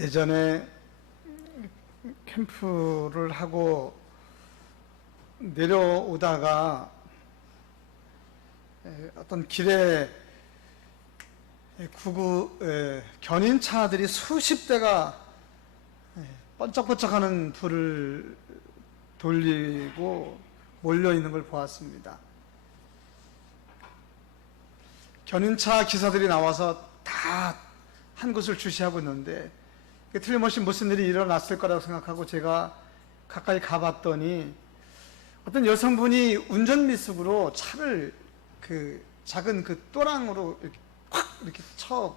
예전에 캠프를 하고 내려오다가 어떤 길에 견인차들이 수십 대가 번쩍번쩍하는 불을 돌리고 몰려있는 걸 보았습니다. 견인차 기사들이 나와서 다 한 곳을 주시하고 있는데 틀림없이 무슨 일이 일어났을 거라고 생각하고 제가 가까이 가봤더니 어떤 여성분이 운전미숙으로 차를 작은 또랑으로 이렇게 쳐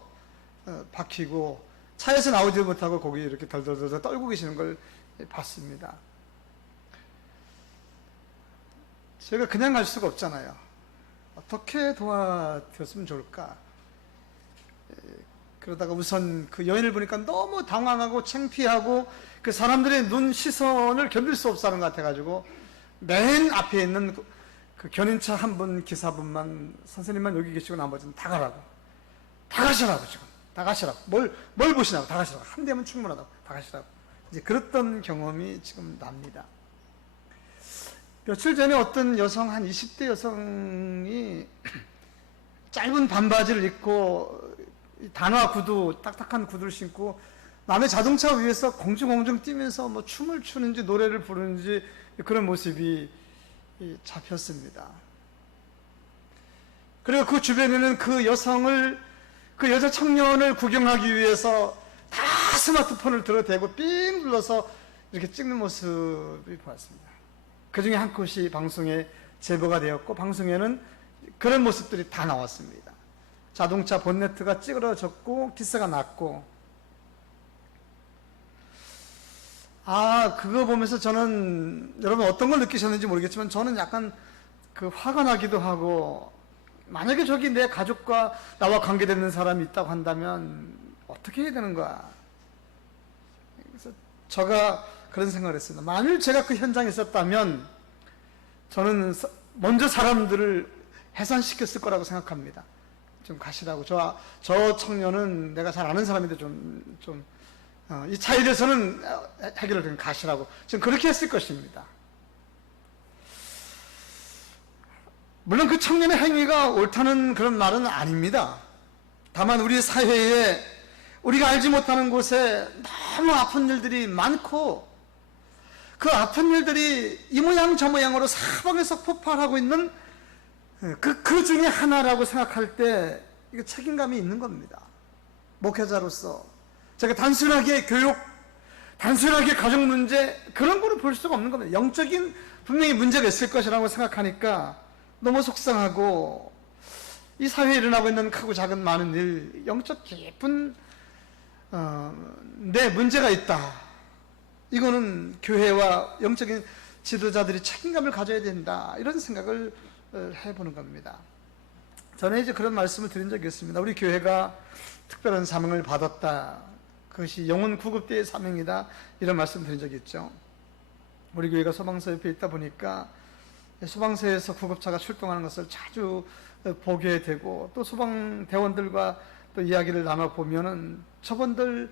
박히고 차에서 나오지 못하고 거기 이렇게 덜덜덜 떨고 계시는 걸 봤습니다. 제가 그냥 갈 수가 없잖아요. 어떻게 도와드렸으면 좋을까? 그러다가 우선 그 여인을 보니까 너무 당황하고 창피하고 그 사람들의 눈 시선을 견딜 수 없어 하는 것 같아가지고 맨 앞에 있는 그 견인차 한 분 기사분만, 선생님만 여기 계시고 나머지는 다 가라고, 다 가시라고, 지금 다 가시라고, 뭘 보시냐고, 다 가시라고, 한 대면 충분하다고, 다 가시라고. 이제 그랬던 경험이 지금 납니다. 며칠 전에 어떤 여성, 한 20대 여성이 짧은 반바지를 입고 단화 구두, 딱딱한 구두를 신고 남의 자동차 위에서 공중공중 뛰면서 뭐 춤을 추는지 노래를 부르는지 그런 모습이 잡혔습니다. 그리고 그 주변에는 그 여자 청년을 구경하기 위해서 다 스마트폰을 들어대고 삥 눌러서 이렇게 찍는 모습이 보았습니다. 그 중에 한 컷이 방송에 제보가 되었고, 방송에는 그런 모습들이 다 나왔습니다. 자동차 본네트가 찌그러졌고 기스가 났고, 그거 보면서 저는, 여러분 어떤 걸 느끼셨는지 모르겠지만 저는 약간 화가 나기도 하고, 만약에 저기 내 가족과 나와 관계되는 사람이 있다고 한다면 어떻게 해야 되는 거야? 그래서 제가 그런 생각을 했습니다. 만일 제가 그 현장에 있었다면 저는 먼저 사람들을 해산시켰을 거라고 생각합니다. 좀 가시라고. 저 청년은 내가 잘 아는 사람인데 이 차에 대해서는 해결을 좀 가시라고. 좀 그렇게 했을 것입니다. 물론 그 청년의 행위가 옳다는 그런 말은 아닙니다. 다만 우리 사회에 우리가 알지 못하는 곳에 너무 아픈 일들이 많고, 그 아픈 일들이 이 모양 저 모양으로 사방에서 폭발하고 있는 그 중에 하나라고 생각할 때 이거 책임감이 있는 겁니다. 목회자로서 제가 단순하게 교육, 단순하게 가족 문제 그런 거로 볼 수가 없는 겁니다. 영적인 분명히 문제가 있을 것이라고 생각하니까 너무 속상하고, 이 사회에 일어나고 있는 크고 작은 많은 일, 영적 깊은 내 문제가 있다. 이거는 교회와 영적인 지도자들이 책임감을 가져야 된다. 이런 생각을 해보는 겁니다. 저는 이제 그런 말씀을 드린 적이 있습니다. 우리 교회가 특별한 사명을 받았다. 그것이 영혼 구급대의 사명이다. 이런 말씀 드린 적이 있죠. 우리 교회가 소방서 옆에 있다 보니까 소방서에서 구급차가 출동하는 것을 자주 보게 되고, 또 소방대원들과 또 이야기를 나눠보면은 저분들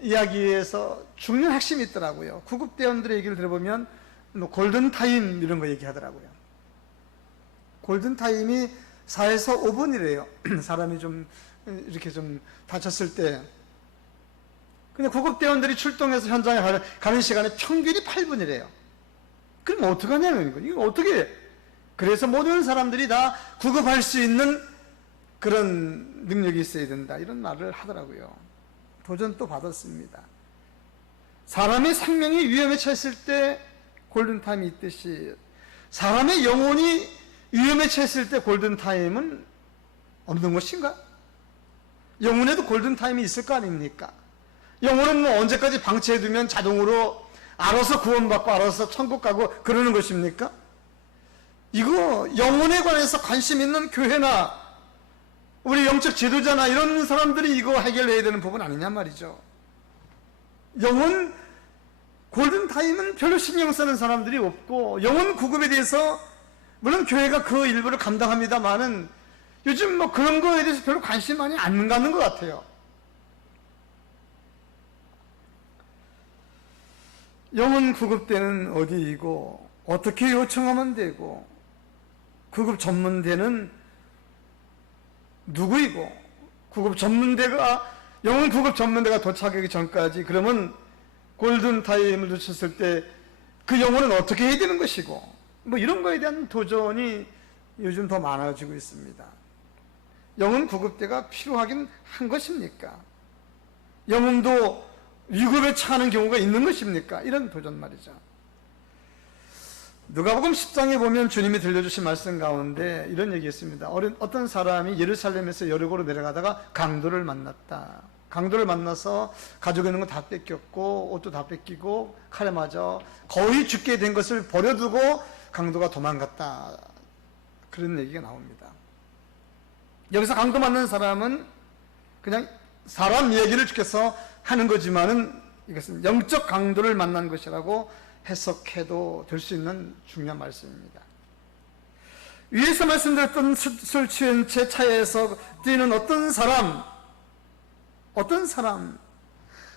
이야기에서 중요한 핵심이 있더라고요. 구급대원들의 얘기를 들어보면 골든타임 이런 거 얘기하더라고요. 골든타임이 4에서 5분이래요. 사람이 이렇게 다쳤을 때. 근데 구급대원들이 출동해서 현장에 가는 시간에 평균이 8분이래요. 그럼 어떡하냐는 거예요. 이거 어떻게 해? 그래서 모든 사람들이 다 구급할 수 있는 그런 능력이 있어야 된다. 이런 말을 하더라고요. 도전 또 받았습니다. 사람의 생명이 위험에 처했을 때 골든타임이 있듯이, 사람의 영혼이 위험에 처했을 때 골든타임은 없는 것인가? 영혼에도 골든타임이 있을 거 아닙니까? 영혼은 언제까지 방치해두면 자동으로 알아서 구원받고 알아서 천국 가고 그러는 것입니까? 이거 영혼에 관해서 관심 있는 교회나 우리 영적 지도자나 이런 사람들이 이거 해결해야 되는 부분 아니냐 말이죠. 영혼 골든타임은 별로 신경 쓰는 사람들이 없고, 영혼 구급에 대해서 물론 교회가 그 일부를 감당합니다만은 요즘 그런 거에 대해서 별로 관심 많이 안 갖는 것 같아요. 영혼 구급대는 어디이고 어떻게 요청하면 되고 구급 전문대는 누구이고 영혼 구급 전문대가 도착하기 전까지 그러면 골든타임을 놓쳤을 때 그 영혼은 어떻게 해야 되는 것이고 뭐 이런 거에 대한 도전이 요즘 더 많아지고 있습니다. 영혼 구급대가 필요하긴 한 것입니까? 영혼도 위급에 처하는 경우가 있는 것입니까? 이런 도전 말이죠. 누가복음 10장에 보면 주님이 들려주신 말씀 가운데 이런 얘기 있습니다. 어떤 사람이 예루살렘에서 여리고로 내려가다가 강도를 만났다. 강도를 만나서 가지고 있는 거 다 뺏겼고 옷도 다 뺏기고 칼에 맞아 거의 죽게 된 것을 버려두고 강도가 도망갔다. 그런 얘기가 나옵니다. 여기서 강도 만난 사람은 그냥 사람 얘기를 주께서 하는 거지만은 이것은 영적 강도를 만난 것이라고 해석해도 될 수 있는 중요한 말씀입니다. 위에서 말씀드렸던 술 취한 채 차에서 뛰는 어떤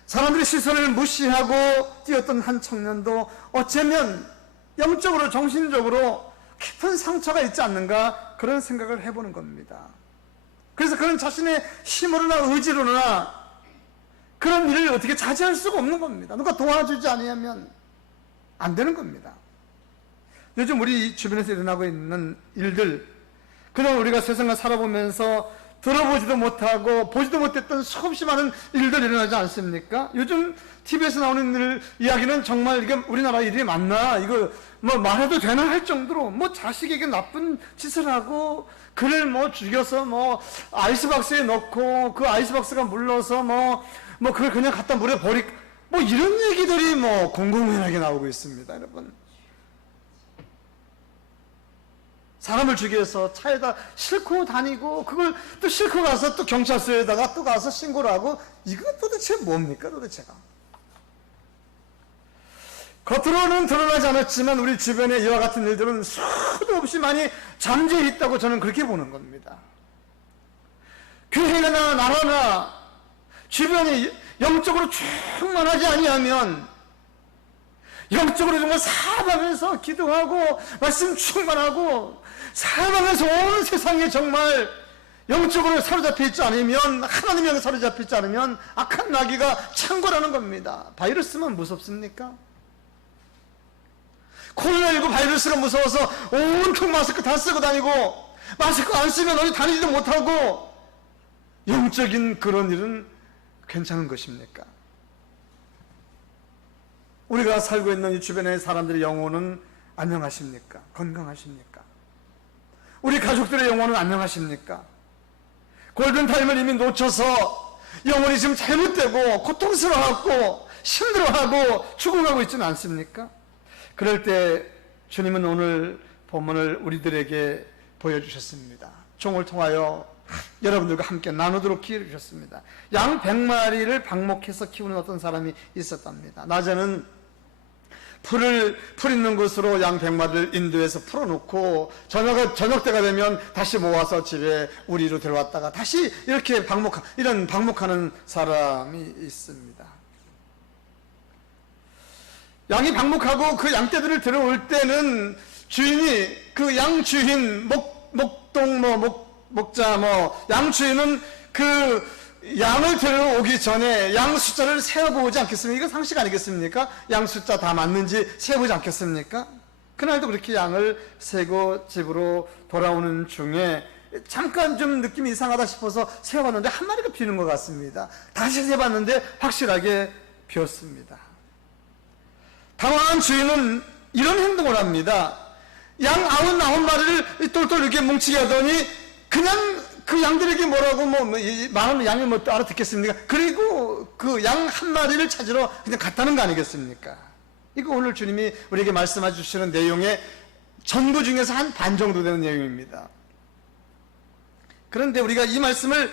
사람들의 시선을 무시하고 뛰었던 한 청년도 어쩌면 영적으로 정신적으로 깊은 상처가 있지 않는가 그런 생각을 해보는 겁니다. 그래서 그런 자신의 힘으로나 의지로나 그런 일을 어떻게 자제할 수가 없는 겁니다. 누가 도와주지 않으면 안 되는 겁니다. 요즘 우리 주변에서 일어나고 있는 일들, 그동안 우리가 세상을 살아보면서 들어보지도 못하고 보지도 못했던 수없이 많은 일들 일어나지 않습니까? 요즘 TV에서 나오는 이야기는 정말 이게 우리나라 일이 맞나? 이거 뭐 말해도 되나 할 정도로 뭐 자식에게 나쁜 짓을 하고 그를 뭐 죽여서 뭐 아이스박스에 넣고 그 아이스박스가 물러서 뭐 그걸 그냥 갖다 물에 버리 뭐 이런 얘기들이 뭐 공공연하게 나오고 있습니다, 여러분. 사람을 죽이기 위해서 차에다 싣고 다니고 그걸 또 싣고 가서 또 경찰서에다가 또 가서 신고를 하고 이거 도대체 뭡니까 도대체가. 겉으로는 드러나지 않았지만 우리 주변에 이와 같은 일들은 수도 없이 많이 잠재해 있다고 저는 그렇게 보는 겁니다. 교회나 나라나 주변이 영적으로 충만하지 아니하면 영적으로 정말 살아가면서 기도하고 말씀 충만하고 살아가면서 온 세상에 정말 영적으로 사로잡혀 있지 않으면 하나님의 영에 사로잡혀 있지 않으면 악한 나귀가 창궐하는 겁니다. 바이러스만 무섭습니까? 코로나19 바이러스가 무서워서 온통 마스크 다 쓰고 다니고 마스크 안 쓰면 어디 다니지도 못하고 영적인 그런 일은 괜찮은 것입니까? 우리가 살고 있는 이 주변의 사람들의 영혼은 안녕하십니까? 건강하십니까? 우리 가족들의 영혼은 안녕하십니까? 골든타임을 이미 놓쳐서 영혼이 지금 잘못되고 고통스러워하고 힘들어하고 죽어가고 있지는 않습니까? 그럴 때 주님은 오늘 본문을 우리들에게 보여주셨습니다. 종을 통하여 여러분들과 함께 나누도록 기회를 주셨습니다. 양 100마리를 방목해서 키우는 어떤 사람이 있었답니다. 낮에는 풀 있는 곳으로 양 100마리를 인도해서 풀어놓고 저녁 때가 되면 다시 모아서 집에 우리로 데려왔다가 다시 이렇게 방목하는 사람이 있습니다. 양이 방목하고 그 양떼들을 데려올 때는 주인이 그 양 주인 목자 양 주인은 그 양을 데려오기 전에 양 숫자를 세어보지 않겠습니까? 이거 상식 아니겠습니까? 양 숫자 다 맞는지 세어보지 않겠습니까? 그날도 그렇게 양을 세고 집으로 돌아오는 중에 잠깐 좀 느낌이 이상하다 싶어서 세어봤는데 한 마리가 비는 것 같습니다. 다시 세봤는데 확실하게 비었습니다. 당황한 주인은 이런 행동을 합니다. 양 99마리를 똘똘 이렇게 뭉치게 하더니 그냥 그 양들에게 뭐라고 말하면 양이 알아듣겠습니까? 그리고 그 양 한 마리를 찾으러 그냥 갔다는 거 아니겠습니까? 이거 오늘 주님이 우리에게 말씀해 주시는 내용의 전부 중에서 한 반 정도 되는 내용입니다. 그런데 우리가 이 말씀을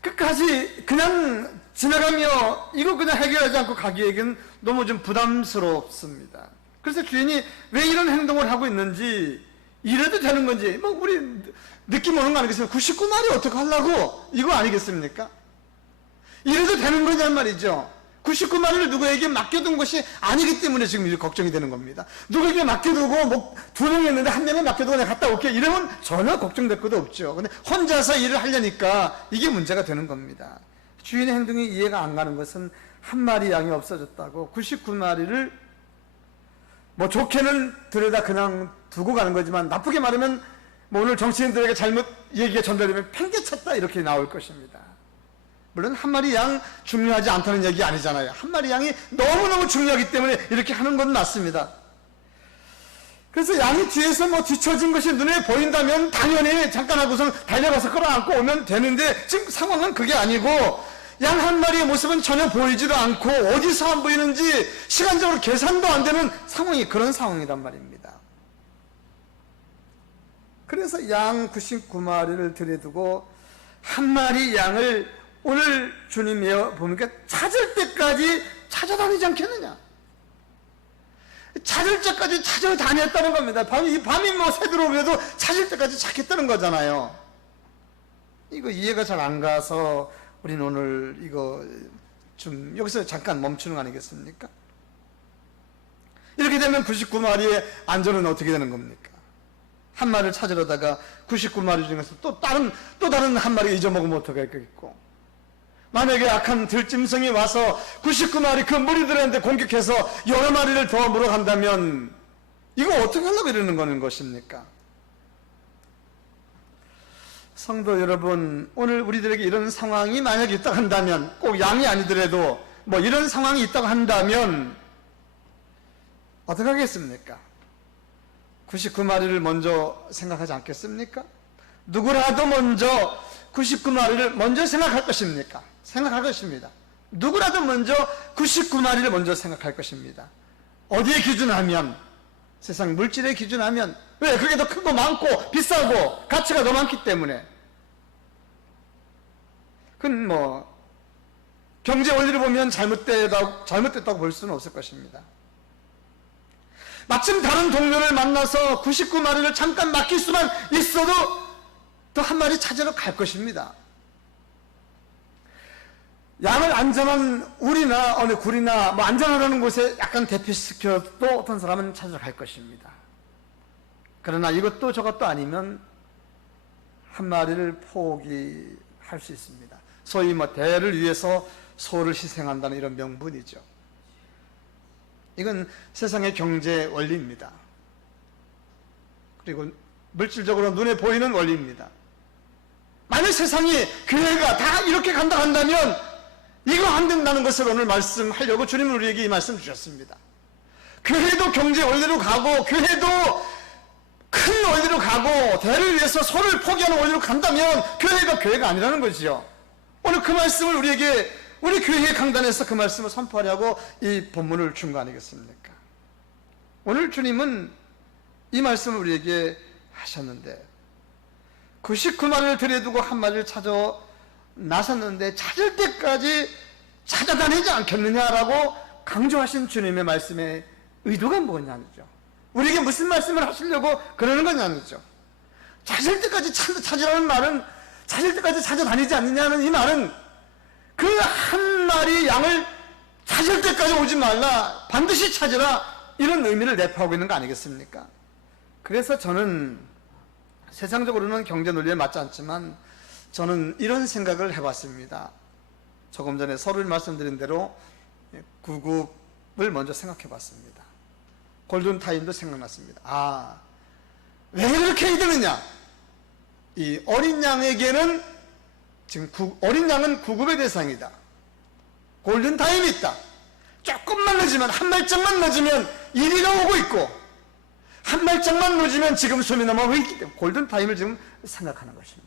끝까지 그냥 지나가며 이거 그냥 해결하지 않고 가기에는 너무 좀 부담스럽습니다. 그래서 주인이 왜 이런 행동을 하고 있는지, 이래도 되는 건지, 우리 느낌 오는 거 아니겠습니까? 99마리 어떻게 하려고? 이거 아니겠습니까? 이래도 되는 거냔 말이죠. 99마리를 누구에게 맡겨둔 것이 아니기 때문에 지금 이렇게 걱정이 되는 겁니다. 누구에게 맡겨두고 뭐 2명 했는데 1명을 맡겨두고 내가 갔다 올게 이러면 전혀 걱정될 것도 없죠. 근데 혼자서 일을 하려니까 이게 문제가 되는 겁니다. 주인의 행동이 이해가 안 가는 것은 한 마리 양이 없어졌다고 99마리를 뭐 좋게는 들여다 그냥 두고 가는 거지만 나쁘게 말하면 뭐 오늘 정치인들에게 잘못 얘기가 전달되면 팽개쳤다 이렇게 나올 것입니다. 물론 한 마리 양 중요하지 않다는 얘기 아니잖아요. 한 마리 양이 너무너무 중요하기 때문에 이렇게 하는 건 맞습니다. 그래서 양이 뒤에서 뭐 뒤처진 것이 눈에 보인다면 당연히 잠깐 하고서 달려가서 끌어안고 오면 되는데 지금 상황은 그게 아니고 양 한 마리의 모습은 전혀 보이지도 않고 어디서 안 보이는지 시간적으로 계산도 안 되는 상황이 그런 상황이란 말입니다. 그래서 양 99마리를 들여두고 한 마리 양을 오늘 주님이 보니까 찾을 때까지 찾아다니지 않겠느냐. 찾을 때까지 찾아다녔다는 겁니다. 밤이 뭐 새들어오면도 찾을 때까지 찾겠다는 거잖아요. 이거 이해가 잘 안 가서 우리는 오늘 이거 좀 여기서 잠깐 멈추는 거 아니겠습니까? 이렇게 되면 99마리의 안전은 어떻게 되는 겁니까? 한 마리를 찾으려다가 99마리 중에서 또 다른 한 마리가 잊어먹으면 어떻게 할겠고, 만약에 악한 들짐승이 와서 99마리 그 무리들한테 공격해서 여러 마리를 더 물어간다면 이거 어떻게 하려고 이러는 거는 것입니까? 성도 여러분, 오늘 우리들에게 이런 상황이 만약에 있다고 한다면, 꼭 양이 아니더라도 뭐 이런 상황이 있다고 한다면 어떻게 하겠습니까? 99마리를 먼저 생각하지 않겠습니까? 누구라도 먼저 99마리를 먼저 생각할 것입니까? 생각할 것입니다. 누구라도 먼저 99마리를 먼저 생각할 것입니다. 어디에 기준하면? 세상 물질에 기준하면. 왜? 그게 더 크고 많고 비싸고 가치가 더 많기 때문에. 그건 뭐 경제 원리를 보면 잘못됐다고 볼 수는 없을 것입니다. 마침 다른 동료를 만나서 99마리를 잠깐 맡길 수만 있어도 또 한 마리 찾으러 갈 것입니다. 양을 안전한 울이나 어느 굴이나 뭐 안전하다는 곳에 약간 대피시켜도 어떤 사람은 찾으러 갈 것입니다. 그러나 이것도 저것도 아니면 한 마리를 포기할 수 있습니다. 소위 뭐 대를 위해서 소를 희생한다는 이런 명분이죠. 이건 세상의 경제 원리입니다. 그리고 물질적으로 눈에 보이는 원리입니다. 만약 세상이 교회가 다 이렇게 간다 한다면 이거 안 된다는 것을 오늘 말씀하려고 주님은 우리에게 이 말씀 주셨습니다. 교회도 경제 원리로 가고 교회도 큰 원리로 가고 대를 위해서 소를 포기하는 원리로 간다면 교회가 교회가 아니라는 거지요. 오늘 그 말씀을 우리에게 우리 교회의 강단에서 그 말씀을 선포하려고 이 본문을 준 거 아니겠습니까? 오늘 주님은 이 말씀을 우리에게 하셨는데 99마리를 들여두고 한 마리를 찾아 나섰는데 찾을 때까지 찾아다니지 않겠느냐라고 강조하신 주님의 말씀의 의도가 뭐냐죠. 우리에게 무슨 말씀을 하시려고 그러는 거냐죠. 찾을 때까지 찾으라는 말은 찾을 때까지 찾아다니지 않느냐는 이 말은 그 한 마리 양을 찾을 때까지 오지 말라, 반드시 찾으라, 이런 의미를 내포하고 있는 거 아니겠습니까? 그래서 저는 세상적으로는 경제 논리에 맞지 않지만 저는 이런 생각을 해봤습니다. 조금 전에 서를 말씀드린 대로 구급을 먼저 생각해 봤습니다. 골든타임도 생각났습니다. 왜 그렇게 해야 되느냐? 이 어린 양에게는 지금 어린 양은 구급의 대상이다. 골든타임이 있다. 조금만 늦으면, 한 발짝만 늦으면 이리가 오고 있고, 한 발짝만 늦으면 지금 숨이 넘어가고 있기 때문에 골든타임을 지금 생각하는 것입니다.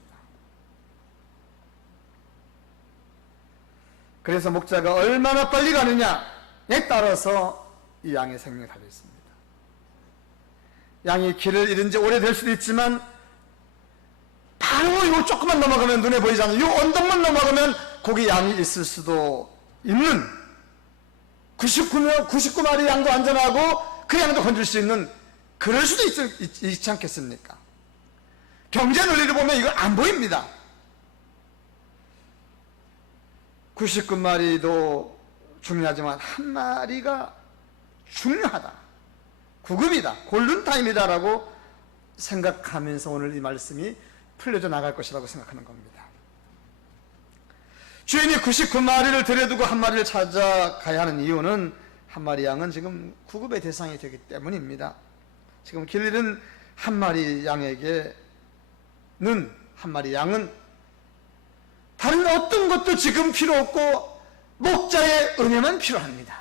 그래서 목자가 얼마나 빨리 가느냐에 따라서 이 양의 생명이 달려 있습니다. 양이 길을 잃은 지 오래될 수도 있지만 바로 이 조금만 넘어가면 눈에 보이지 않는 이 언덕만 넘어가면 거기 양이 있을 수도 있는 99마리 양도 안전하고 그 양도 건질 수 있는, 그럴 수도 있지 않겠습니까? 경제 논리를 보면 이거 안 보입니다. 99마리도 중요하지만 한 마리가 중요하다, 구급이다, 골든타임이다라고 생각하면서 오늘 이 말씀이 풀려져 나갈 것이라고 생각하는 겁니다. 주인이 99마리를 들여두고 한 마리를 찾아가야 하는 이유는 한 마리 양은 지금 구급의 대상이 되기 때문입니다. 지금 길 잃은 한 마리 양에게는, 한 마리 양은 다른 어떤 것도 지금 필요 없고 목자의 은혜만 필요합니다.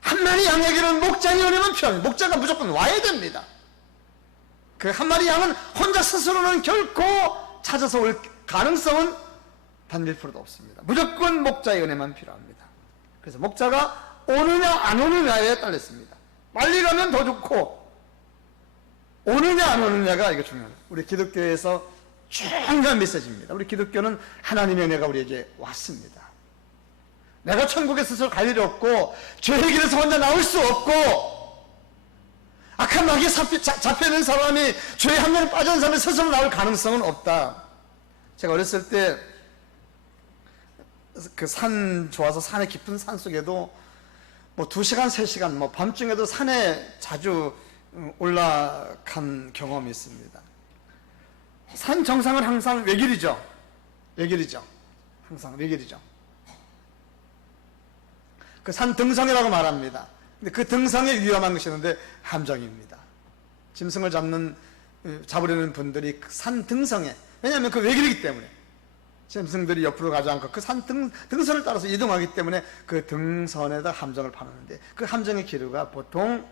한 마리 양에게는 목자의 은혜만 필요합니다. 목자가 무조건 와야 됩니다. 그 한 마리 양은 혼자 스스로는 결코 찾아서 올 가능성은 단 1%도 없습니다. 무조건 목자의 은혜만 필요합니다. 그래서 목자가 오느냐 안 오느냐에 딸렸습니다. 빨리 가면 더 좋고 오느냐 안 오느냐가 이게 중요합니다. 우리 기독교에서 중요한 메시지입니다. 우리 기독교는 하나님의 은혜가 우리에게 왔습니다. 내가 천국에 스스로 갈 일이 없고 죄의 길에서 혼자 나올 수 없고 악한 마귀에 잡혀있는 사람이 죄의 함정에 빠진 사람이 스스로 나올 가능성은 없다. 제가 어렸을 때 그 산 좋아서 산에 깊은 산 속에도 뭐 2시간, 3시간, 뭐 밤중에도 산에 자주 올라간 경험이 있습니다. 산 정상은 항상 외길이죠. 외길이죠. 항상 외길이죠. 그 산 등성이라고 말합니다. 근데 그 등성에 위험한 것이 있는데 함정입니다. 짐승을 잡으려는 분들이 그 산 등성에, 왜냐하면 그 외길이기 때문에 짐승들이 옆으로 가지 않고 그 산 등선을 따라서 이동하기 때문에 그 등선에다 함정을 파놓는데 그 함정의 길이가 보통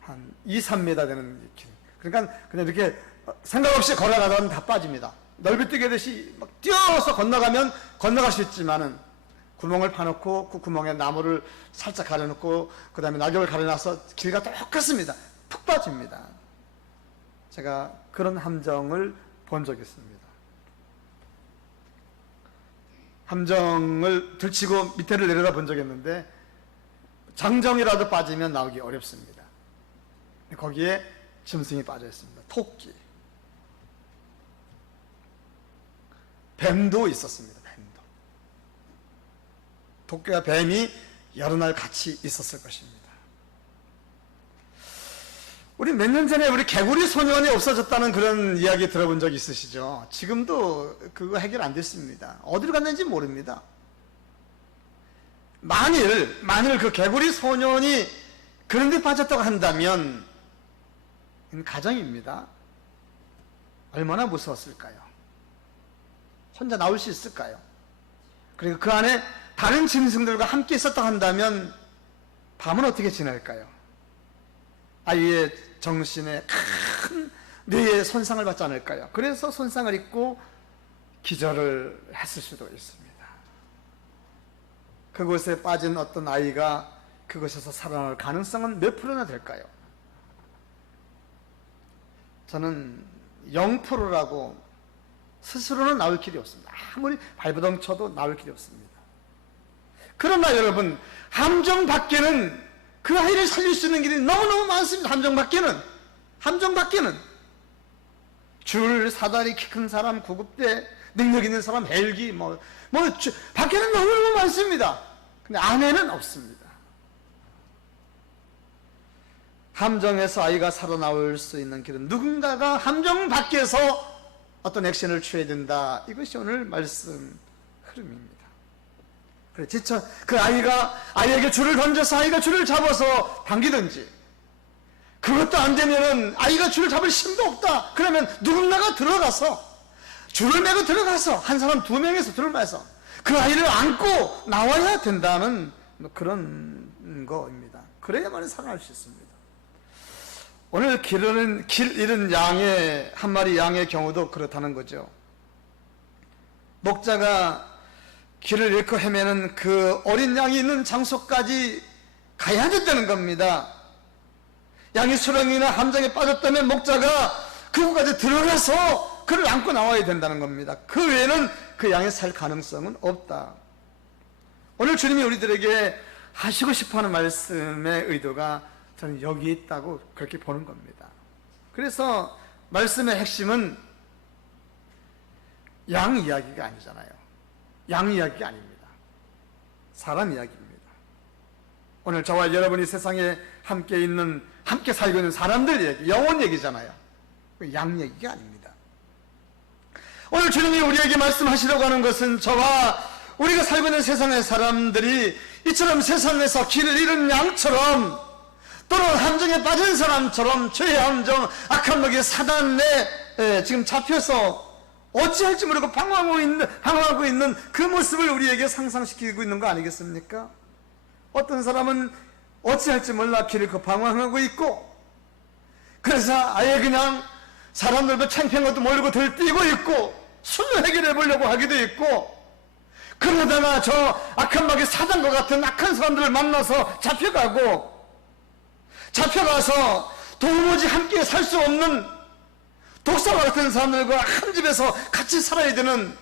한 2-3m 되는 길. 그러니까 그냥 이렇게 생각 없이 걸어가다가 다 빠집니다. 넓이 뛰듯이 막 뛰어서 건너갈 수 있지만은 구멍을 파놓고 그 구멍에 나무를 살짝 가려놓고 그 다음에 낙엽을 가려놔서 길가 똑같습니다. 푹 빠집니다. 제가 그런 함정을 본 적이 있습니다. 함정을 들치고 밑에를 내려다 본 적이 있는데 장정이라도 빠지면 나오기 어렵습니다. 거기에 짐승이 빠져 있습니다. 토끼, 뱀도 있었습니다. 뱀도. 토끼와 뱀이 여러 날 같이 있었을 것입니다. 우리 몇 년 전에 우리 개구리 소년이 없어졌다는 그런 이야기 들어본 적 있으시죠? 지금도 그거 해결 안 됐습니다. 어디로 갔는지 모릅니다. 만일 그 개구리 소년이 그런 데 빠졌다고 한다면 이건 가정입니다. 얼마나 무서웠을까요? 혼자 나올 수 있을까요? 그리고 그 안에 다른 짐승들과 함께 있었다고 한다면 밤은 어떻게 지낼까요? 아이의 정신에 큰 뇌에 손상을 받지 않을까요? 그래서 손상을 입고 기절을 했을 수도 있습니다. 그곳에 빠진 어떤 아이가 그곳에서 살아날 가능성은 몇 프로나 될까요? 저는 0%라고, 스스로는 나올 길이 없습니다. 아무리 발버둥 쳐도 나올 길이 없습니다. 그러나 여러분, 함정 밖에는 그 아이를 살릴 수 있는 길이 너무너무 많습니다. 함정 밖에는 줄, 사다리, 키 큰 사람, 구급대, 능력 있는 사람, 헬기, 밖에는 너무너무 많습니다. 근데 안에는 없습니다. 함정에서 아이가 살아나올 수 있는 길은 누군가가 함정 밖에서 어떤 액션을 취해야 된다. 이것이 오늘 말씀 흐름입니다. 그래, 지쳐 그 아이에게 줄을 던져서 아이가 줄을 잡아서 당기든지, 그것도 안 되면은 아이가 줄을 잡을 힘도 없다. 그러면 누군가가 들어가서 줄을 메고 들어가서 한 사람 2명에서 줄을 매서 그 아이를 안고 나와야 된다는 그런 거입니다. 그래야만 살아날 수 있습니다. 오늘 길 잃은 양의 한 마리 양의 경우도 그렇다는 거죠. 목자가 길을 잃고 헤매는 그 어린 양이 있는 장소까지 가야 된다는 겁니다. 양이 수렁이나 함정에 빠졌다면 목자가 그곳까지 들어가서 그를 안고 나와야 된다는 겁니다. 그 외에는 그 양이 살 가능성은 없다. 오늘 주님이 우리들에게 하시고 싶어하는 말씀의 의도가 저는 여기에 있다고 그렇게 보는 겁니다. 그래서 말씀의 핵심은 양 이야기가 아니잖아요. 양 이야기가 아닙니다. 사람 이야기입니다. 오늘 저와 여러분이 세상에 함께 살고 있는 사람들 얘기, 영혼 얘기잖아요. 양 얘기가 아닙니다. 오늘 주님이 우리에게 말씀하시려고 하는 것은 저와 우리가 살고 있는 세상의 사람들이 이처럼 세상에서 길을 잃은 양처럼 또는 함정에 빠진 사람처럼 죄의 함정, 악한 먹이 사단에 지금 잡혀서 어찌할지 모르고 방황하고 있는 그 모습을 우리에게 상상시키고 있는 거 아니겠습니까? 어떤 사람은 어찌할지 몰라 길을 방황하고 있고, 그래서 아예 그냥 사람들도 창피한 것도 모르고 들뛰고 있고 술로 해결해 보려고 하기도 있고, 그러다가 저 악한 마귀 사단과 같은 악한 사람들을 만나서 잡혀가서 도무지 함께 살 수 없는 독사와 같은 사람들과 한 집에서 같이 살아야 되는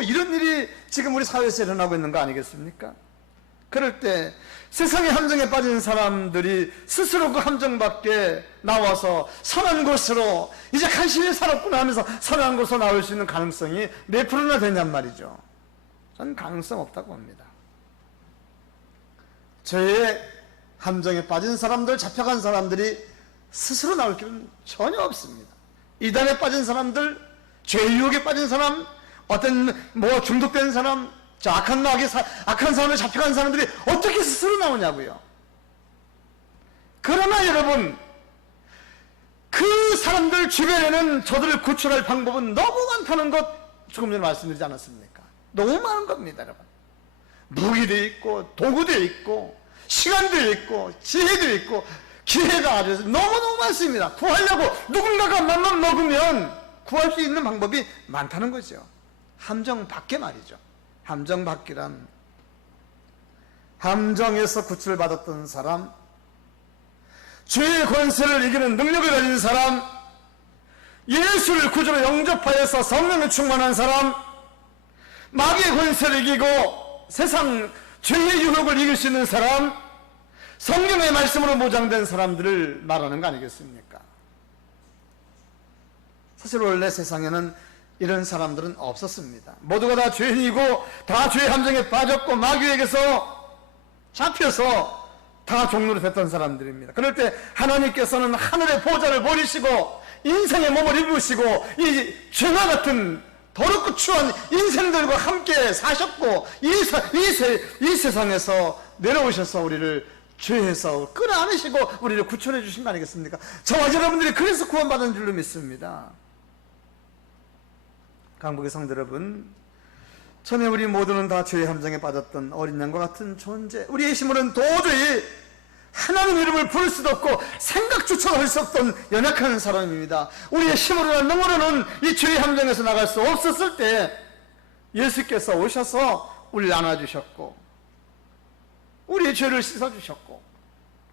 이런 일이 지금 우리 사회에서 일어나고 있는 거 아니겠습니까? 그럴 때 세상의 함정에 빠진 사람들이 스스로 그 함정 밖에 나와서 선한 곳으로 이제 간신히 살았구나 하면서 선한 곳으로 나올 수 있는 가능성이 몇 프로나 되냔 말이죠. 저는 가능성 없다고 봅니다. 죄의 함정에 빠진 사람들, 잡혀간 사람들이 스스로 나올 길은 전혀 없습니다. 이단에 빠진 사람들, 죄의 유혹에 빠진 사람, 어떤 중독된 사람, 저 악한 사람에 잡혀간 사람들이 어떻게 스스로 나오냐고요. 그러나 여러분, 그 사람들 주변에는 저들을 구출할 방법은 너무 많다는 것 조금 전에 말씀드리지 않았습니까? 너무 많은 겁니다, 여러분. 무기도 있고 도구도 있고 시간도 있고 지혜도 있고 기회가 아주 너무너무 많습니다. 구하려고 누군가가 맘만 먹으면 구할 수 있는 방법이 많다는 거죠. 함정 밖에 말이죠. 함정 밖이란 함정에서 구출을 받았던 사람, 죄의 권세를 이기는 능력을 가진 사람, 예수를 구주로 영접하여서 성령에 충만한 사람, 마귀의 권세를 이기고 세상 죄의 유혹을 이길 수 있는 사람, 성령의 말씀으로 모장된 사람들을 말하는 거 아니겠습니까? 사실 원래 세상에는 이런 사람들은 없었습니다. 모두가 다 죄인이고 다 죄의 함정에 빠졌고 마귀에게서 잡혀서 다 종로로 됐던 사람들입니다. 그럴 때 하나님께서는 하늘의 보좌를 버리시고 인생의 몸을 입으시고 이 죄와 같은 더럽고 추한 인생들과 함께 사셨고 이 세상에서 내려오셔서 우리를 죄에서 끌어안으시고 우리를 구출해 주신 거 아니겠습니까? 저와 여러분들이 그래서 구원받은 줄로 믿습니다. 강복의 성도 여러분, 전에 우리 모두는 다 죄의 함정에 빠졌던 어린 양과 같은 존재, 우리의 힘으로는 도저히 하나님 이름을 부를 수도 없고 생각조차 할 수 없던 연약한 사람입니다. 우리의 힘으로는 능으로는 이 죄의 함정에서 나갈 수 없었을 때 예수께서 오셔서 우리를 안아주셨고 우리의 죄를 씻어주셨고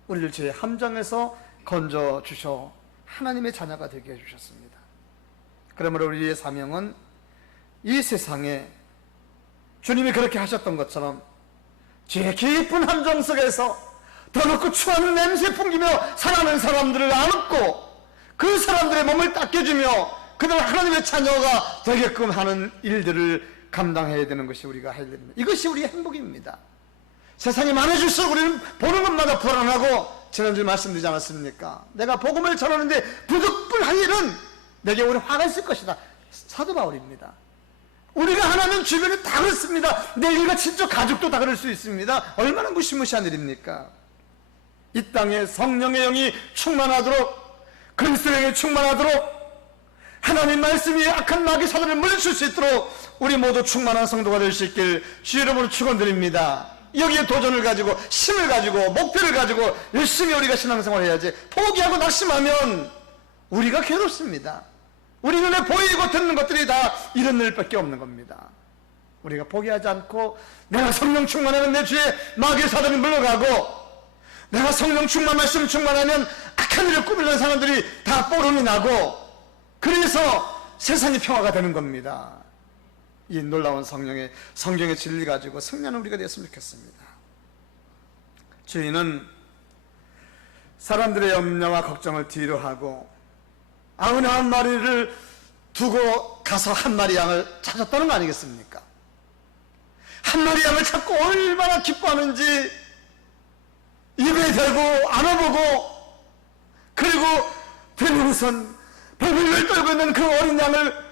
우리를 죄의 함정에서 건져주셔 하나님의 자녀가 되게 해주셨습니다. 그러므로 우리의 사명은 이 세상에 주님이 그렇게 하셨던 것처럼 죄의 깊은 함정 속에서 더럽고 추한 냄새 풍기며 살아가는 사람들을 안고 그 사람들의 몸을 닦여주며 그들 하나님의 자녀가 되게끔 하는 일들을 감당해야 되는 것이 우리가 해야 됩니다. 이것이 우리의 행복입니다. 세상이 많아질수록 우리는 보는 것마다 불안하고, 지난주에 말씀드리지 않았습니까? 내가 복음을 전하는데 부득불할 일은 내게 오래 화가 있을 것이다. 사도 바울입니다. 우리가 하나님 주변에 다 그렇습니다. 내 일가 친척 가족도 다 그럴 수 있습니다. 얼마나 무시무시한 일입니까? 이 땅에 성령의 영이 충만하도록, 그리스도의 영이 충만하도록, 하나님 말씀이 악한 마귀 사단을 물리칠 수 있도록 우리 모두 충만한 성도가 될 수 있길 주의 이름으로 축원드립니다. 여기에 도전을 가지고 힘을 가지고 목표를 가지고 열심히 우리가 신앙생활을 해야지, 포기하고 낙심하면 우리가 괴롭습니다. 우리 눈에 보이고 듣는 것들이 다 이런 일밖에 없는 겁니다. 우리가 포기하지 않고 내가 성령 충만하면 내 주에 마귀의 사단이 물러가고, 내가 성령 충만, 말씀 충만하면 악한 일을 꾸미는 사람들이 다 뽀름이 나고, 그래서 세상이 평화가 되는 겁니다. 이 놀라운 성령의 진리 가지고 승리하는 우리가 되었으면 좋겠습니다. 주인은 사람들의 염려와 걱정을 뒤로 하고 아우나 한 마리를 두고 가서 한 마리 양을 찾았다는 거 아니겠습니까? 한 마리 양을 찾고 얼마나 기뻐하는지 입에 대고 안아보고, 그리고 들고선 배불리 떨고 있는 그 어린 양을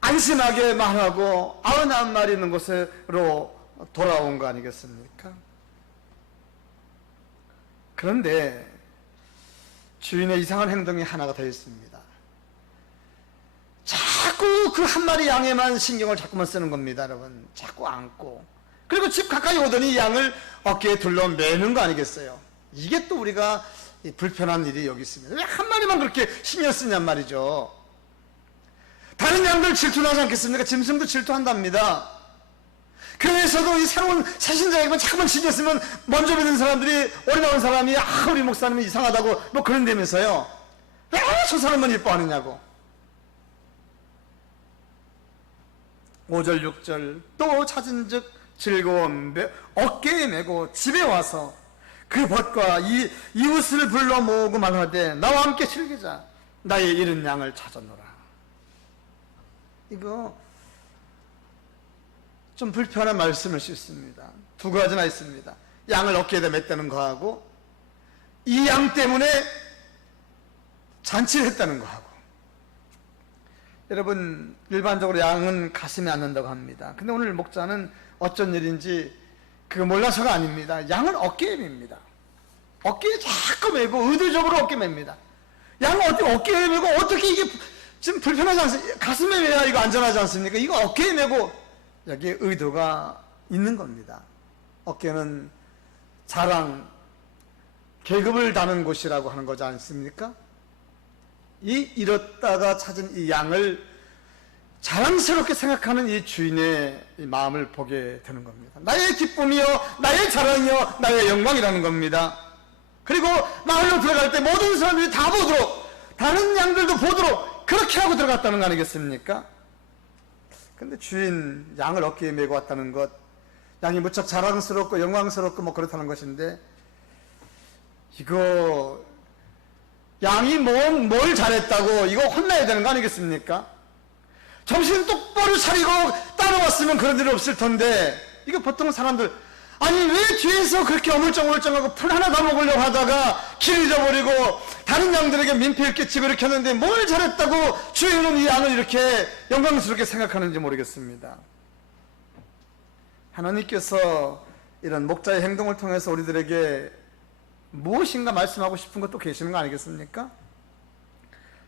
안심하게 말하고 99마리 있는 곳으로 돌아온 거 아니겠습니까? 그런데 주인의 이상한 행동이 하나가 더 있습니다. 자꾸 그 한 마리 양에만 신경을 자꾸만 쓰는 겁니다, 여러분. 자꾸 안고, 그리고 집 가까이 오더니 양을 어깨에 둘러 매는 거 아니겠어요? 이게 또 우리가 불편한 일이 여기 있습니다. 왜 한 마리만 그렇게 신경 쓰냔 말이죠. 다른 양들 질투나지 않겠습니까? 짐승도 질투한답니다. 교회에서도 이 새로운 새신자에게만 자꾸만 신경 쓰면 먼저 믿는 사람들이, 오래 나온 사람이 우리 목사님이 이상하다고 뭐 그런다면서요. 왜 저 사람만 예뻐하느냐고. 5절 6절 또 찾은 즉 즐거운 어깨에 메고 집에 와서 그 벗과 이웃을 불러 모으고 말하되 나와 함께 즐기자. 나의 잃은 양을 찾아노라. 이거 좀 불편한 말씀일 수 있습니다. 두 가지나 있습니다. 양을 어깨에다 맸다는 거하고 이 양 때문에 잔치를 했다는 거하고. 여러분, 일반적으로 양은 가슴에 앉는다고 합니다. 근데 오늘 목자는 어쩐 일인지 그거 몰라서가 아닙니다. 양을 어깨에 맵니다. 어깨에 자꾸 메고 의도적으로 어깨에 맵니다. 양을 어깨에 메고 어떻게 이게 지금 불편하지 않습니까? 가슴에 메야 이거 안전하지 않습니까? 이거 어깨에 메고, 여기에 의도가 있는 겁니다. 어깨는 자랑, 계급을 다는 곳이라고 하는 거지 않습니까? 잃었다가 찾은 이 양을 자랑스럽게 생각하는 이 주인의 이 마음을 보게 되는 겁니다. 나의 기쁨이요, 나의 자랑이요, 나의 영광이라는 겁니다. 그리고 마을로 들어갈 때 모든 사람들이 다 보도록, 다른 양들도 보도록 그렇게 하고 들어갔다는 거 아니겠습니까? 근데 주인 양을 어깨에 메고 왔다는 것, 양이 무척 자랑스럽고 영광스럽고 뭐 그렇다는 것인데, 이거 양이 뭘 잘했다고 이거 혼나야 되는 거 아니겠습니까? 정신 똑바로 차리고 따라왔으면 그런 일 없을 텐데, 이거 보통 사람들, 아니 왜 뒤에서 그렇게 어물쩡어물쩡하고 풀 하나 더 먹으려고 하다가 길 잃어버리고 다른 양들에게 민폐를 끼치고 이렇게 하는데 뭘 잘했다고 주인은 이 양을 이렇게 영광스럽게 생각하는지 모르겠습니다. 하나님께서 이런 목자의 행동을 통해서 우리들에게 무엇인가 말씀하고 싶은 것도 계시는 거 아니겠습니까?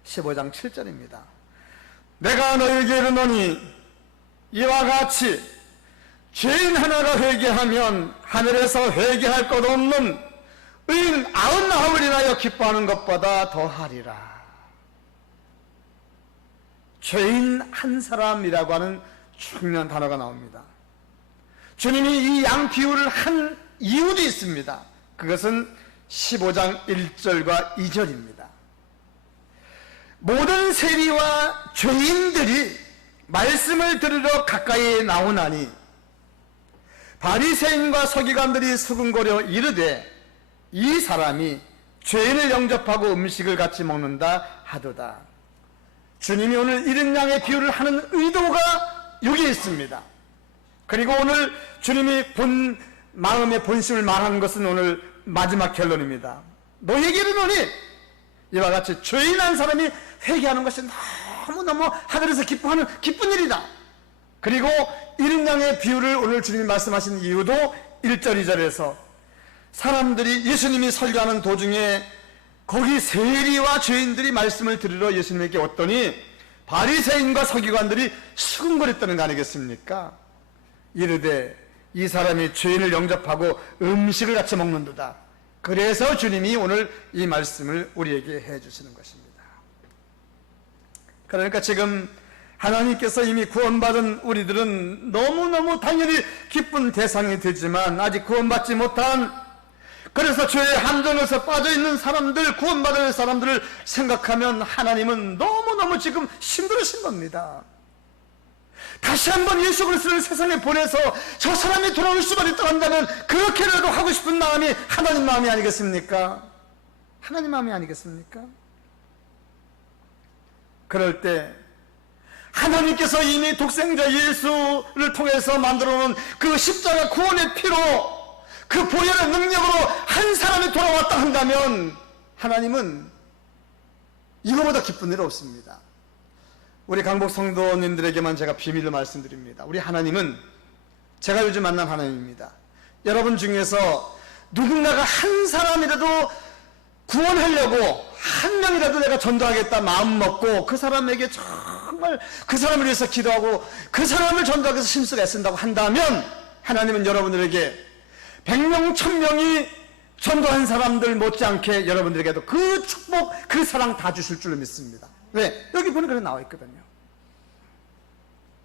15장 7절입니다. 내가 너에게 이르노니 이와 같이 죄인 하나가 회개하면 하늘에서 회개할 것 없는 의인 99을 인하여 기뻐하는 것보다 더하리라. 죄인 한 사람이라고 하는 중요한 단어가 나옵니다. 주님이 이 양 비유를 한 이유도 있습니다. 그것은 15장 1절과 2절입니다. 모든 세리와 죄인들이 말씀을 들으러 가까이 나오나니 바리새인과 서기관들이 수군거려 이르되 이 사람이 죄인을 영접하고 음식을 같이 먹는다 하도다. 주님이 오늘 잃은 양의 비유를 하는 의도가 여기에 있습니다. 그리고 오늘 주님이 마음의 본심을 말하는 것은 오늘 마지막 결론입니다. 너에게 이르노니 이와 같이 죄인 한 사람이 회개하는 것이 너무너무 하늘에서 기뻐하는 기쁜 일이다. 그리고 잃은 양의 비유를 오늘 주님이 말씀하신 이유도 1절 2절에서 사람들이 예수님이 설교하는 도중에 거기 세리와 죄인들이 말씀을 들으러 예수님에게 왔더니 바리새인과 서기관들이 수군거렸다는 거 아니겠습니까? 이르되 이 사람이 죄인을 영접하고 음식을 같이 먹는도다. 그래서 주님이 오늘 이 말씀을 우리에게 해주시는 것입니다. 그러니까 지금 하나님께서 이미 구원받은 우리들은 너무너무 당연히 기쁜 대상이 되지만 아직 구원받지 못한, 그래서 죄의 함정에서 빠져있는 사람들, 구원받을 사람들을 생각하면 하나님은 너무너무 지금 힘들으신 겁니다. 다시 한번 예수 그리스도를 세상에 보내서 저 사람이 돌아올 수만 있다고 한다면 그렇게라도 하고 싶은 마음이 하나님 마음이 아니겠습니까? 하나님 마음이 아니겠습니까? 그럴 때 하나님께서 이미 독생자 예수를 통해서 만들어놓은 그 십자가 구원의 피로, 그 보혈의 능력으로 한 사람이 돌아왔다 한다면 하나님은 이거보다 기쁜 일 없습니다. 우리 강복 성도님들에게만 제가 비밀로 말씀드립니다. 우리 하나님은 제가 요즘 만난 하나님입니다. 여러분 중에서 누군가가 한 사람이라도 구원하려고 한 명이라도 내가 전도하겠다 마음 먹고 그 사람에게 정말 그 사람을 위해서 기도하고 그 사람을 전도하기 위해서 힘쓰고 애쓴다고 한다면 하나님은 여러분들에게 100명 1000명이 전도한 사람들 못지않게 여러분들에게도 그 축복 그 사랑 다 주실 줄로 믿습니다. 왜? 여기 보니까 그렇게 나와 있거든요.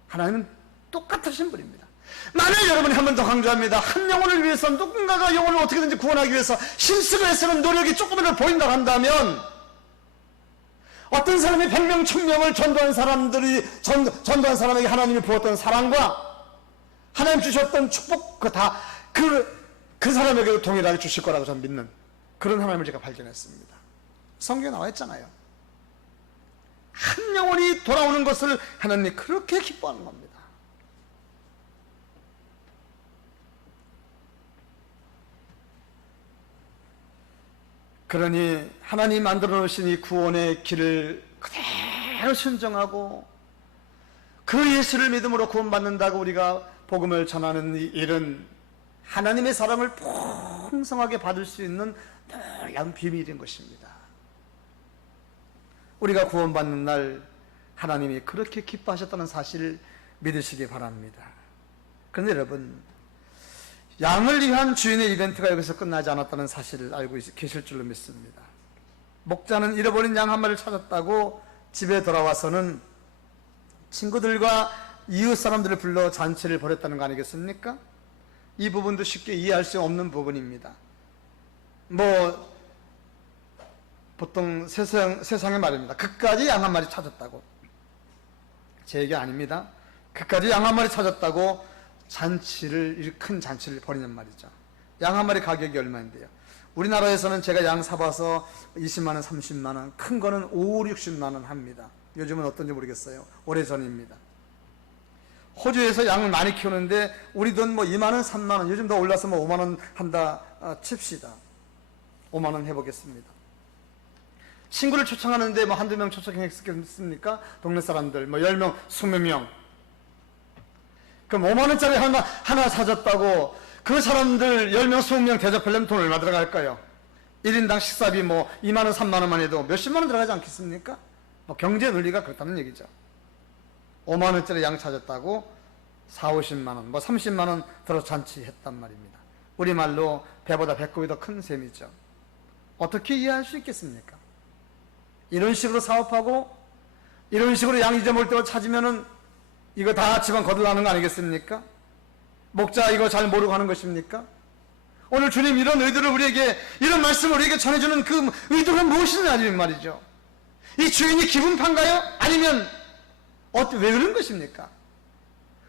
하나님은 똑같으신 분입니다. 만약 여러분이 한 번 더 강조합니다. 한 영혼을 위해서 누군가가 영혼을 어떻게든지 구원하기 위해서 힘쓰고 애쓰는 노력이 조금이라도 보인다고 한다면 어떤 사람이 100명 1000명을 전도한 사람들이 전도한 사람에게 하나님이 부었던 사랑과 하나님 주셨던 축복 그 사람에게도 동일하게 주실 거라고 저는 믿는 그런 하나님을 제가 발견했습니다. 성경에 나와 있잖아요. 한 영혼이 돌아오는 것을 하나님이 그렇게 기뻐하는 겁니다. 그러니 하나님 만들어 놓으신 이 구원의 길을 그대로 순종하고 그 예수를 믿음으로 구원받는다고 우리가 복음을 전하는 이 일은 하나님의 사랑을 풍성하게 받을 수 있는 놀라운 비밀인 것입니다. 우리가 구원받는 날 하나님이 그렇게 기뻐하셨다는 사실을 믿으시기 바랍니다. 그런데 여러분, 양을 위한 주인의 이벤트가 여기서 끝나지 않았다는 사실을 알고 계실 줄로 믿습니다. 목자는 잃어버린 양 한 마리를 찾았다고 집에 돌아와서는 친구들과 이웃 사람들을 불러 잔치를 벌였다는 거 아니겠습니까? 이 부분도 쉽게 이해할 수 없는 부분입니다. 보통 세상의 말입니다. 그까지 양 한 마리 찾았다고. 제 얘기 아닙니다. 그까지 양 한 마리 찾았다고 큰 잔치를 벌이는 말이죠. 양 한 마리 가격이 얼마인데요? 우리나라에서는 제가 양 사봐서 20만원, 30만원, 큰 거는 5, 60만원 합니다. 요즘은 어떤지 모르겠어요. 오래전입니다. 호주에서 양을 많이 키우는데 우리 돈 2만원, 3만원, 요즘 더 올라서 5만원 한다 칩시다. 5만원 해보겠습니다. 친구를 초청하는데 한두 명 초청했겠습니까? 동네 사람들 10명, 20명. 그럼 5만원짜리 하나 사줬다고 그 사람들 10명, 20명 대접하려면 돈 얼마 들어갈까요? 1인당 식사비 2만원, 3만원만 해도 몇십만원 들어가지 않겠습니까? 경제 논리가 그렇다는 얘기죠. 5만원짜리 양 찾았다고 4, 50만원, 30만원 들어 잔치했단 말입니다. 우리말로 배보다 배꼽이 더 큰 셈이죠. 어떻게 이해할 수 있겠습니까? 이런 식으로 사업하고 이런 식으로 양 잊어먹을 때만 찾으면은 이거 다 집안 거들나는 거 아니겠습니까? 목자 이거 잘 모르고 하는 것입니까? 오늘 주님 이런 의도를 이런 말씀을 우리에게 전해주는 그 의도가 무엇이냐는 말이죠. 이 주인이 기분판가요? 아니면 왜 그런 것입니까?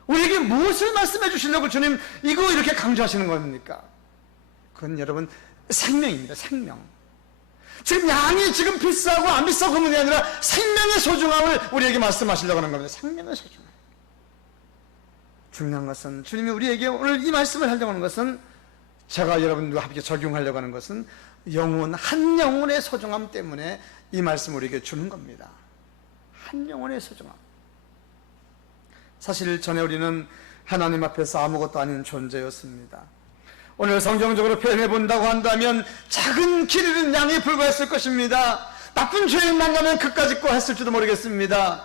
우리에게 무엇을 말씀해 주시려고 주님 이거 이렇게 강조하시는 겁니까? 그건 여러분 생명입니다. 생명. 지금 양이 지금 비싸고 안 비싸고 그런 게 아니라 생명의 소중함을 우리에게 말씀하시려고 하는 겁니다. 생명의 소중함. 중요한 것은 주님이 우리에게 오늘 이 말씀을 하려고 하는 것은 제가 여러분들과 함께 적용하려고 하는 것은 한 영혼의 소중함 때문에 이 말씀을 우리에게 주는 겁니다. 한 영혼의 소중함. 사실 전에 우리는 하나님 앞에서 아무것도 아닌 존재였습니다. 오늘 성경적으로 표현해 본다고 한다면 작은 길 잃은 양에 불과했을 것입니다. 나쁜 죄인 만나면 그까짓 거 했을지도 모르겠습니다.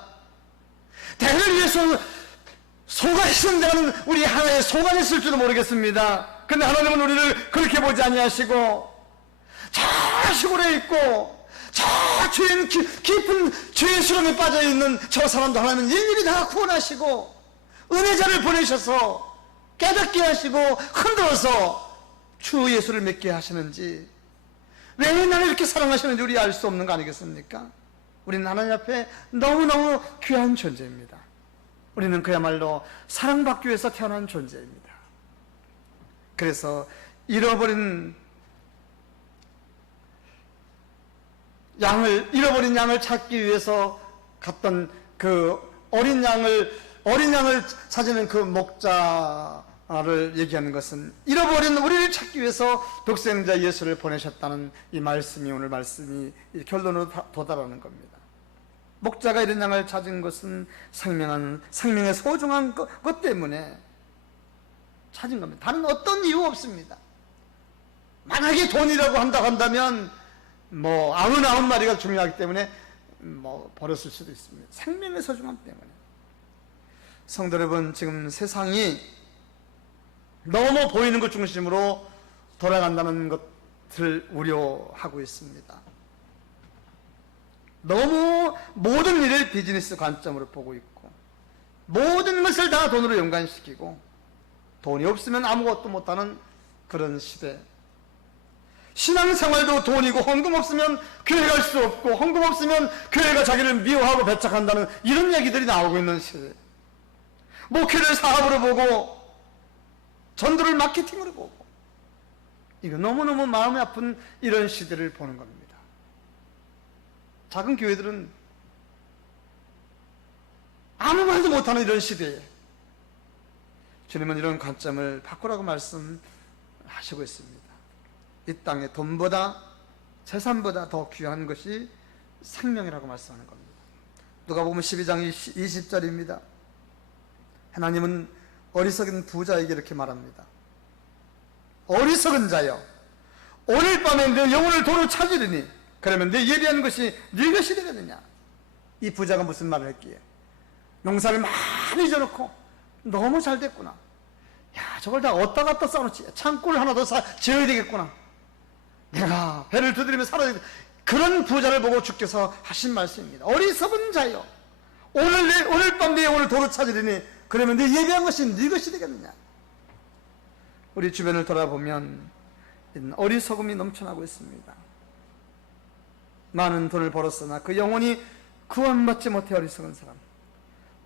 대를 위해서 소가 희생되는 우리 하나의 소가 됐을지도 모르겠습니다. 근데 하나님은 우리를 그렇게 보지 아니하시고 저 시골에 있고 저 깊은 죄의 수렁에 빠져있는 저 사람도 하나님은 일일이 다 구원하시고 은혜자를 보내셔서 깨닫게 하시고 흔들어서 주 예수를 믿게 하시는지, 왜 나를 이렇게 사랑하시는지 우리 알 수 없는 거 아니겠습니까? 우리는 하나님 앞에 너무너무 귀한 존재입니다. 우리는 그야말로 사랑받기 위해서 태어난 존재입니다. 그래서 잃어버린 양을 찾기 위해서 갔던 그 어린 양을 찾는 그 목자를 얘기하는 것은 잃어버린 우리를 찾기 위해서 독생자 예수를 보내셨다는 이 말씀이, 오늘 말씀이 결론으로 도달하는 겁니다. 목자가 이런 양을 찾은 것은 생명의 소중한 것 때문에 찾은 겁니다. 다른 어떤 이유 없습니다. 만약에 돈이라고 한다면 뭐 99마리가 중요하기 때문에 뭐 버렸을 수도 있습니다. 생명의 소중함 때문에. 성도 여러분, 지금 세상이 너무 보이는 것 중심으로 돌아간다는 것을 우려하고 있습니다. 너무 모든 일을 비즈니스 관점으로 보고 있고, 모든 것을 다 돈으로 연관시키고, 돈이 없으면 아무것도 못하는 그런 시대. 신앙생활도 돈이고, 헌금 없으면 교회 갈 수 없고, 헌금 없으면 교회가 자기를 미워하고 배척한다는 이런 얘기들이 나오고 있는 시대. 목회를 사업으로 보고, 전도를 마케팅으로 보고, 이거 너무너무 마음이 아픈 이런 시대를 보는 겁니다. 작은 교회들은 아무 말도 못하는 이런 시대에 주님은 이런 관점을 바꾸라고 말씀하시고 있습니다. 이 땅에 돈보다 재산보다 더 귀한 것이 생명이라고 말씀하는 겁니다. 누가복음 12장 20절입니다. 하나님은 어리석은 부자에게 이렇게 말합니다. 어리석은 자여, 오늘 밤에 내 영혼을 도로 찾으리니 그러면 내 예비한 것이 네 것이 되겠느냐. 이 부자가 무슨 말을 했기에? 농사를 많이 져놓고 너무 잘 됐구나. 야, 저걸 다 어디다 갖다 쌓아놓지? 창고를 하나 더 지어야 되겠구나. 내가 배를 두드리며 살아야 되겠다. 그런 부자를 보고 주께서 하신 말씀입니다. 어리석은 자여, 오늘 밤 내 영혼을 도로 찾으리니 그러면 내 예비한 것이 네 것이 되겠느냐. 우리 주변을 돌아보면 어리석음이 넘쳐나고 있습니다. 많은 돈을 벌었으나 그 영혼이 구원받지 못해 어리석은 사람,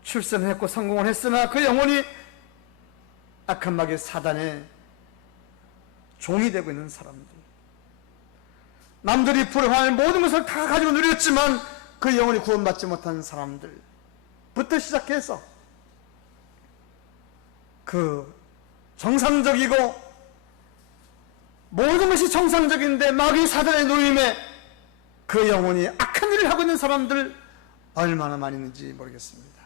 출세했고 성공을 했으나 그 영혼이 악한 마귀 사단의 종이 되고 있는 사람들, 남들이 부러워할 모든 것을 다 가지고 누렸지만 그 영혼이 구원받지 못한 사람들부터 시작해서 그 정상적이고 모든 것이 정상적인데 마귀 사단의 노임에 그 영혼이 악한 일을 하고 있는 사람들 얼마나 많이 있는지 모르겠습니다.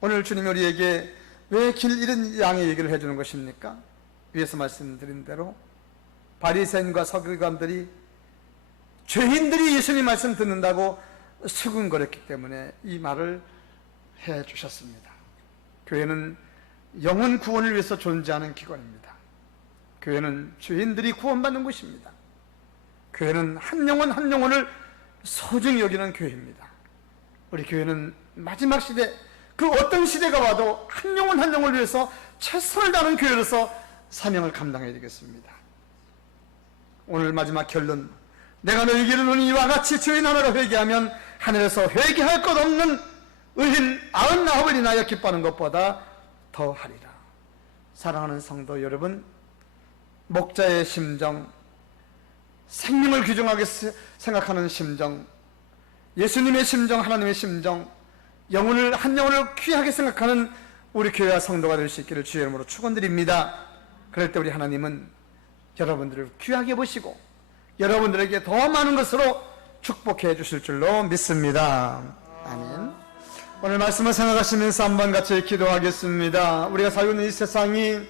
오늘 주님이 우리에게 왜 길 잃은 양의 얘기를 해주는 것입니까? 위에서 말씀드린 대로 바리새인과 서기관들이, 죄인들이 예수님 말씀 듣는다고 수군거렸기 때문에 이 말을 해주셨습니다. 교회는 영혼 구원을 위해서 존재하는 기관입니다. 교회는 죄인들이 구원받는 곳입니다. 교회는 한 영혼 한 영혼을 소중히 여기는 교회입니다. 우리 교회는 마지막 시대, 그 어떤 시대가 와도 한 영혼 한 영혼을 위해서 최선을 다하는 교회로서 사명을 감당해야 되겠습니다. 오늘 마지막 결론, 내가 너희에게 이르노니 이와 같이 죄인 하나로 회개하면 하늘에서 회개할 것 없는 의인 99을 인하여 기뻐하는 것보다 더하리라. 사랑하는 성도 여러분, 목자의 심정, 생명을 귀중하게 생각하는 심정, 예수님의 심정, 하나님의 심정, 영혼을 한 영혼을 귀하게 생각하는 우리 교회와 성도가 될 수 있기를 주의 이름으로 축원드립니다. 그럴 때 우리 하나님은 여러분들을 귀하게 보시고 여러분들에게 더 많은 것으로 축복해 주실 줄로 믿습니다. 아멘. 오늘 말씀을 생각하시면서 한번 같이 기도하겠습니다. 우리가 살고 있는 이 세상이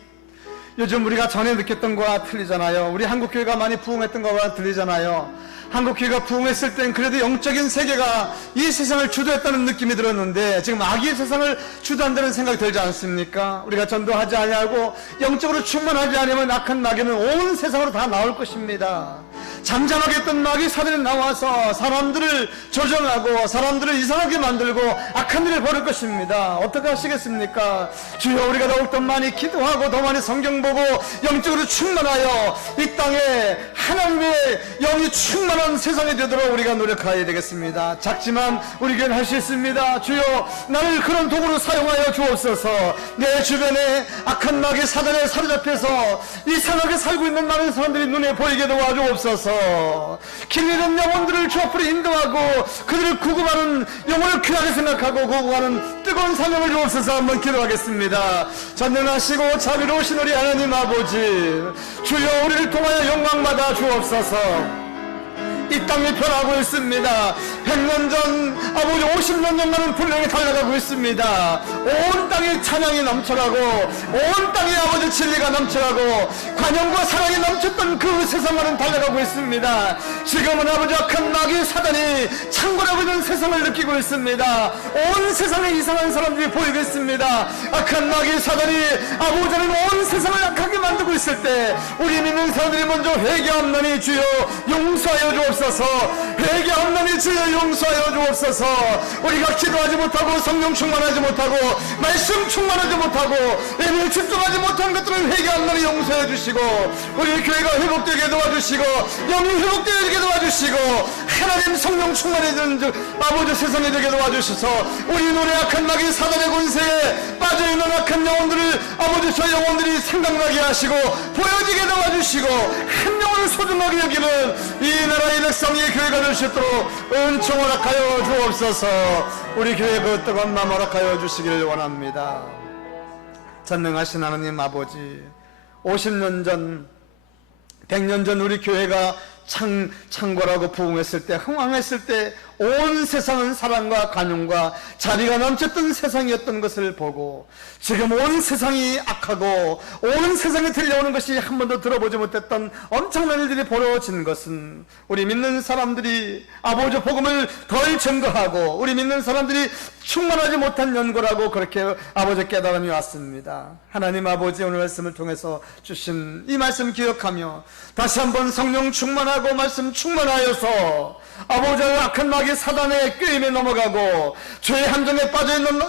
요즘 우리가 전에 느꼈던 거와 틀리잖아요. 우리 한국교회가 많이 부흥했던 거와 틀리잖아요. 한국교회가 부흥했을 땐 그래도 영적인 세계가 이 세상을 주도했다는 느낌이 들었는데 지금 악의 세상을 주도한다는 생각이 들지 않습니까? 우리가 전도하지 아니하고 영적으로 충만하지 않으면 악한 마귀는 온 세상으로 다 나올 것입니다. 잠잠하게 했던 마귀 사단이 나와서 사람들을 조정하고 사람들을 이상하게 만들고 악한 일을 벌일 것입니다. 어떻게 하시겠습니까? 주여, 우리가 더욱더 많이 기도하고 더 많이 성경 보고 영적으로 충만하여 이 땅에 하나님의 영이 충만한 세상이 되도록 우리가 노력해야 되겠습니다. 작지만 우리 교회는 할 수 있습니다. 주여, 나를 그런 도구로 사용하여 주옵소서. 내 주변에 악한 마귀 사단에 사로잡혀서 이상하게 살고 있는 많은 사람들이 눈에 보이게 도와주옵소서. 주옵소서. 길 잃은 영혼들을 주 앞으로 인도하고 그들을 구급하는 영혼을 귀하게 생각하고 구급하는 뜨거운 사명을 주옵소서. 한번 기도하겠습니다. 전능하시고 자비로우신 우리 하나님 아버지, 주여 우리를 통하여 영광받아 주옵소서. 이 땅이 변하고 있습니다. 100년 전, 아버지 50년 전과는 분명히 달려가고 있습니다. 온 땅에 찬양이 넘쳐가고 온 땅에 아버지 진리가 넘쳐가고 관용과 사랑이 넘쳤던 그 세상과는 달려가고 있습니다. 지금은 아버지 악한 마귀 사단이 창궐하고 있는 세상을 느끼고 있습니다. 온 세상에 이상한 사람들이 보이고 있습니다. 악한 마귀 사단이 아버지는 온 세상을 악하게 만들고 있을 때 우리 믿는 사람들이 먼저 회개하옵나니 주여 용서하여 주옵소서. 회개하옵나니 주여 용서하여 주옵소서. 우리가 기도하지 못하고 성령 충만하지 못하고 말씀 충만하지 못하고 예배에 집중하지 못한 것들을 회개하옵나니 용서해 주시고 우리 교회가 회복되게 도와주시고 영이 회복되게 도와주시고 하나님 성령 충만해지는 아버지 세상에 되게 도와주셔서 우리 눈에 악한 마귀 사단의 권세에 빠져있는 악한 영혼들을 아버지 저 영혼들이 생각나게 하시고 보여지게 도와주시고 한 영혼을 소중하게 여기는 이 나라의 백성의 교회가 될 수 있도록 은총 허락하여 주옵소서. 우리 교회 그 뜨거운 마음 허락하여 주시기를 원합니다. 전능하신 하나님 아버지, 50년 전 100년 전 우리 교회가 창궐하고 부흥했을 때, 흥왕했을 때 온 세상은 사랑과 관용과 자비가 넘쳤던 세상이었던 것을 보고 지금 온 세상이 악하고 온 세상에 들려오는 것이 한 번도 들어보지 못했던 엄청난 일들이 벌어진 것은 우리 믿는 사람들이 아버지 복음을 덜 증거하고 우리 믿는 사람들이 충만하지 못한 연고라고 그렇게 아버지 깨달음이 왔습니다. 하나님 아버지 오늘 말씀을 통해서 주신 이 말씀 기억하며 다시 한번 성령 충만하고 말씀 충만하여서 아버지 악한 마귀 사단의 꾀임에 넘어가고 죄의 함정에 빠져있는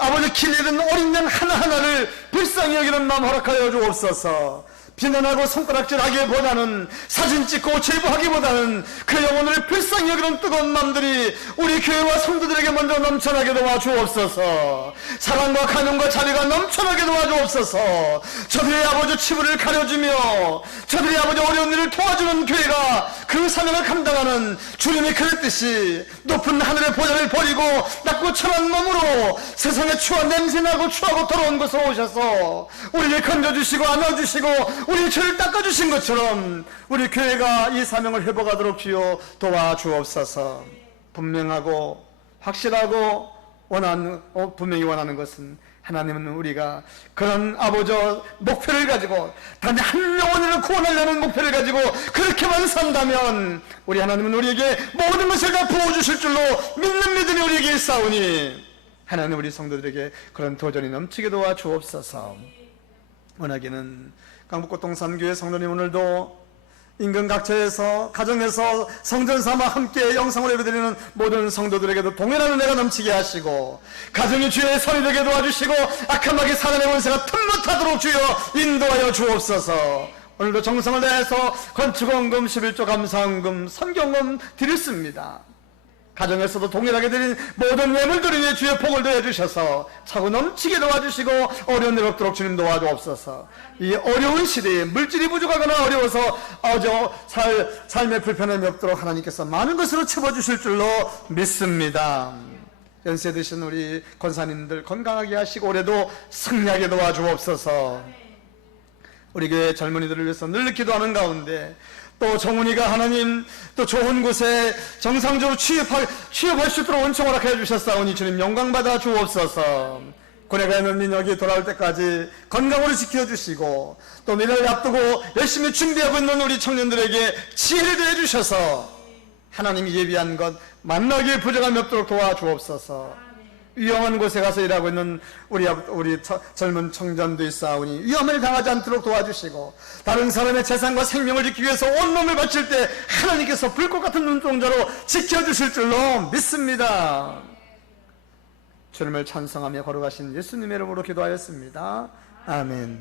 아버지 길 잃은 어린 양 하나하나를 불쌍히 여기는 마음 허락하여 주옵소서. 비난하고 손가락질하기보다는 사진 찍고 제보하기보다는 그 영혼을 불쌍히 여기는 뜨거운 마음들이 우리 교회와 성도들에게 먼저 넘쳐나게 도와주옵소서. 사랑과 간용과 자비가 넘쳐나게 도와주옵소서. 저들의 아버지 치부를 가려주며 저들의 아버지 어려운 일을 도와주는 교회가 그 사명을 감당하는 주님이 그랬듯이 높은 하늘의 보좌를 버리고 낮고 천한 몸으로 세상에 추한 냄새나고 추하고 더러운 곳으로 오셔서 우리를 건져주시고 안아주시고 우리 죄를 닦아주신 것처럼 우리 교회가 이 사명을 회복하도록 주여 도와주옵소서. 분명하고 확실하고 분명히 원하는 것은 하나님은 우리가 그런 아버지 목표를 가지고 단 한 영혼을 구원하려는 목표를 가지고 그렇게만 산다면 우리 하나님은 우리에게 모든 것을 다 부어주실 줄로 믿는 믿음이 우리에게 있사오니 하나님 우리 성도들에게 그런 도전이 넘치게 도와주옵소서. 원하기는 강북고동산교회 성도님 오늘도 인근 각처에서 가정에서 성전 삼아 함께 영성을 예배드리는 모든 성도들에게도 동일한 은혜가 넘치게 하시고 가정이 주의 손이 되게 도와주시고 악한 마귀 사단의 원세가 틈못하도록 주여 인도하여 주옵소서. 오늘도 정성을 다해서 건축원금 11조 감사원금 선경금 드렸습니다. 가정에서도 동일하게 드린 모든 예물들 위에 주의 복을 더해주셔서 차고 넘치게 도와주시고 어려운 일 없도록 주님 도와주옵소서. 이 어려운 시대에 물질이 부족하거나 어려워서 삶의 불편함이 없도록 하나님께서 많은 것으로 채워주실 줄로 믿습니다. 연세 드신 우리 권사님들 건강하게 하시고 올해도 승리하게 도와주옵소서. 우리 교회 젊은이들을 위해서 늘 기도하는 가운데 또 정훈이가 하나님 또 좋은 곳에 정상적으로 취업할 수 있도록 은총 허락해 주셨사오니 주님 영광받아 주옵소서. 군에 있는 민혁이 돌아올 때까지 건강으로 지켜주시고 또 미래를 앞두고 열심히 준비하고 있는 우리 청년들에게 지혜를 더해 주셔서 하나님이 예비한 것 만나기에 부족함이 없도록 도와주옵소서. 위험한 곳에 가서 일하고 있는 우리 젊은 청년도 있사오니 위험을 당하지 않도록 도와주시고 다른 사람의 재산과 생명을 지키기 위해서 온몸을 바칠 때 하나님께서 불꽃 같은 눈동자로 지켜주실 줄로 믿습니다. 주님을 찬송하며 걸어가신 예수님의 이름으로 기도하였습니다. 아멘.